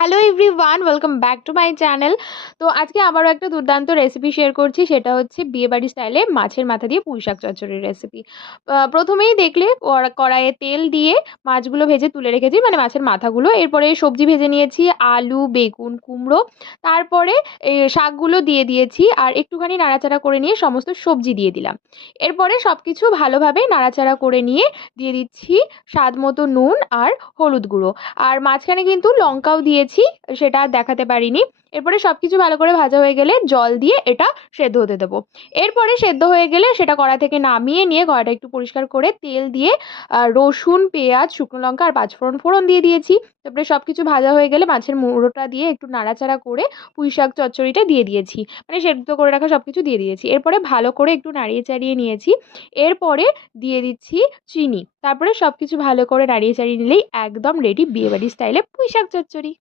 Hello everyone, welcome back to my channel. তো আজকে আবারও একটা দুর্দান্ত রেসিপি শেয়ার করছি, সেটা হচ্ছে বিয়েবাড়ি স্টাইলে মাছের মাথা দিয়ে পুঁই শাক চচ্চড়ির রেসিপি। প্রথমেই দেখলে কড়াইয়ে তেল দিয়ে মাছগুলো ভেজে তুলে রেখেছি, মানে মাছের মাথাগুলো। এরপরে সবজি ভেজে নিয়েছি, আলু, বেগুন, কুমড়ো। তারপরে এই শাকগুলো দিয়ে দিয়েছি আর একটুখানি নাড়াচাড়া করে নিয়ে সমস্ত সবজি দিয়ে দিলাম। এরপরে সব কিছু ভালোভাবে নাড়াচাড়া করে নিয়ে দিয়ে দিচ্ছি স্বাদ মতো নুন আর হলুদ গুঁড়ো। আর মাঝখানে কিন্তু লঙ্কাও দিয়েছি, সেটা আর দেখাতে পারিনি। এরপরে সবকিছু ভালো করে ভাজা হয়ে গেলে জল দিয়ে এটা সেদ্ধ হতে দেবো। এরপরে সেদ্ধ হয়ে গেলে সেটা কড়া থেকে নামিয়ে নিয়ে কড়াটা একটু পরিষ্কার করে তেল দিয়ে রসুন, পেঁয়াজ, শুকনো লঙ্কা আর পাঁচফোড়ন ফোড়ন দিয়ে দিয়েছি। তারপরে সবকিছু ভাজা হয়ে গেলে মাছের মুড়োটা দিয়ে একটু নাড়াচাড়া করে পুঁই শাক চচ্চড়িটা দিয়ে দিয়েছি, মানে সেদ্ধ করে রাখা সবকিছু দিয়ে দিয়েছি। এরপরে ভালো করে একটু নাড়িয়ে চাড়িয়ে নিয়েছি। এরপরে দিয়ে দিচ্ছি চিনি। তারপরে সবকিছু ভালো করে নাড়িয়ে চাড়িয়ে নিলেই একদম রেডি বিয়েবাড়ি স্টাইলে পুঁই শাক চচ্চড়ি।